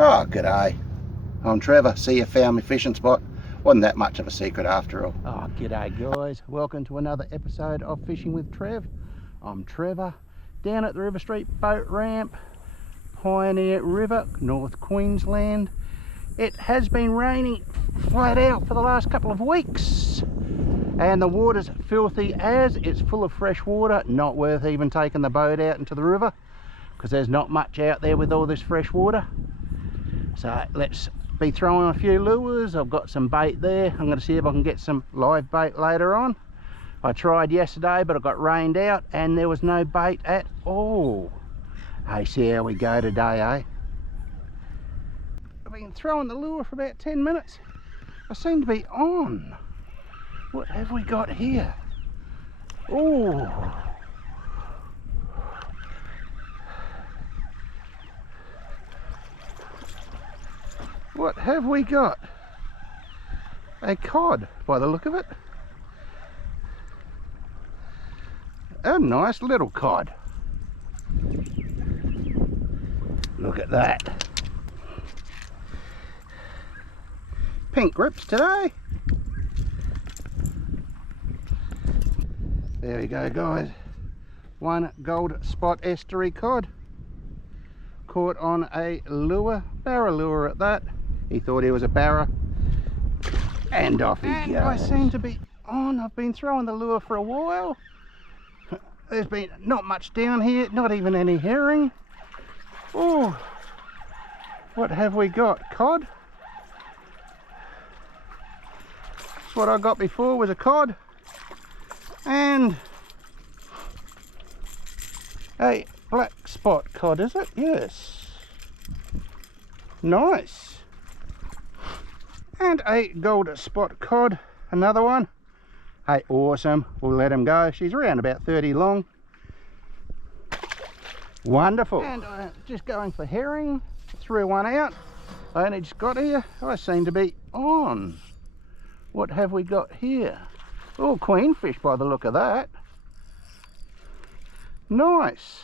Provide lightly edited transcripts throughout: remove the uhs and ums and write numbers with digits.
Oh, g'day. I'm Trevor. See, you found my fishing spot. Wasn't that much of a secret after all. Oh, g'day guys. Welcome to another episode of Fishing with Trev. I'm Trevor, down at the River Street boat ramp, Pioneer River, North Queensland. It has been raining flat out for the last couple of weeks. And the water's filthy as. It's full of fresh water. Not worth even taking the boat out into the river, because there's not much out there with all this fresh water. So let's be throwing a few lures. I've got some bait there. I'm going to see if I can get some live bait later on. I tried yesterday, but I got rained out and there was no bait at all. Hey, see how we go today, eh? I've been throwing the lure for about 10 minutes. I seem to be on. What have we got here? Oh. What have we got? A cod, by the look of it. A nice little cod. Look at that. Pink grips today. There we go, guys. One gold spot estuary cod. Caught on a lure, barra lure at that. He thought he was a barra, and off he goes. I seem to be on. I've been throwing the lure for a while. There's been not much down here, not even any herring. Oh, what have we got? Cod. That's what I got before, was a cod, and a black spot cod, is it? Yes. Nice. And a gold spot cod, another one. Hey, awesome. We'll let him go. She's around about 30 long. Wonderful. And just going for herring. Threw one out. I only just got here. I seem to be on. What have we got here? Oh, queenfish by the look of that. Nice.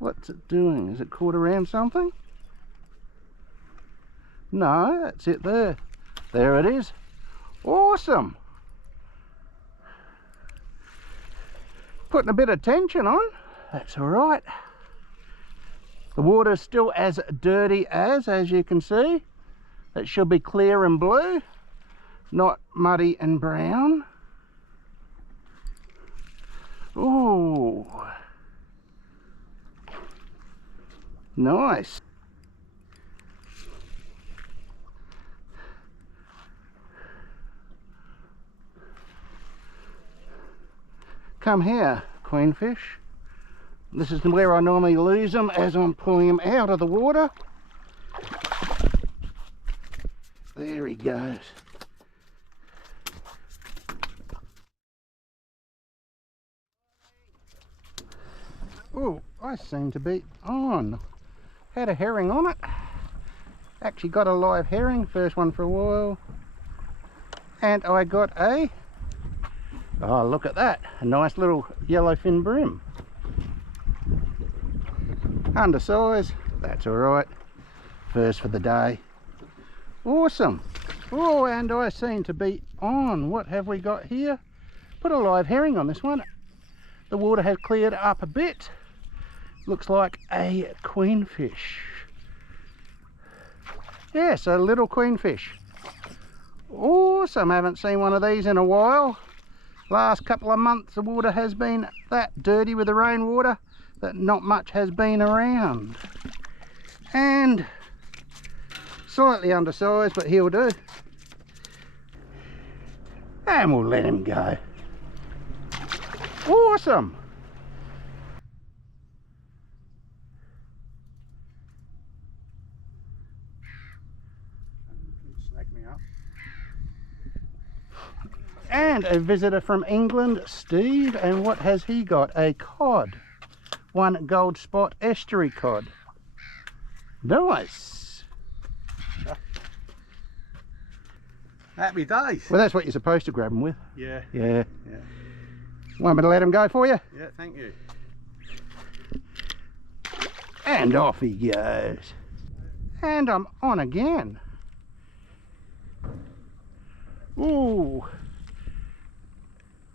What's it doing? Is it caught around something? No, that's it there. There it is. Awesome. Putting a bit of tension on. That's all right. The water's still as dirty as you can see. It should be clear and blue, not muddy and brown. Ooh. Nice. Come here, queenfish. This is where I normally lose them as I'm pulling them out of the water. There he goes. Oh, I seem to be on. Had a herring on it. Actually got a live herring, first one for a while. And I got a, oh look at that, a nice little yellowfin brim. Undersized, that's alright. First for the day. Awesome. Oh, and I seem to be on. What have we got here? Put a live herring on this one. The water has cleared up a bit. Looks like a queenfish. Yes, a little queenfish. Awesome. Haven't seen one of these in a while. Last couple of months the water has been that dirty with the rainwater that not much has been around. And slightly undersized, but he'll do. And we'll let him go. Awesome. And a visitor from England, Steve, and what has he got? A cod. One gold spot estuary cod. Nice. Happy days. Well, that's what you're supposed to grab them with. Yeah. Yeah. Yeah. Want me to let him go for you? Yeah, thank you. And off he goes. And I'm on again. Ooh.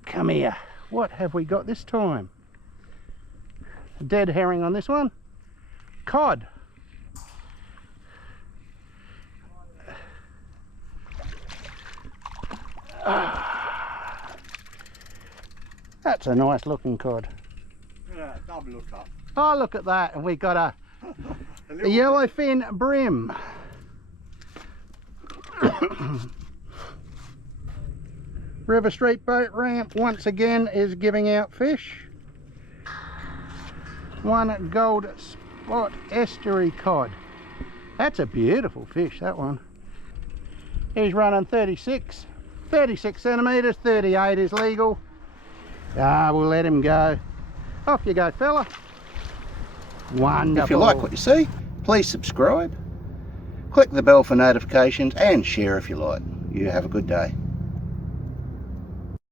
Come here. What have we got this time? A dead herring on this one. Cod. That's a nice looking cod. Double look up. Oh, look at that. And we got a yellowfin brim. River Street boat ramp once again is giving out fish. One gold spot estuary cod. That's a beautiful fish, that one. He's running 36 centimetres, 38 is legal. We'll let him go. Off you go, fella. Wonderful. If you like what you see, please subscribe, click the bell for notifications and share if you like. You have a good day.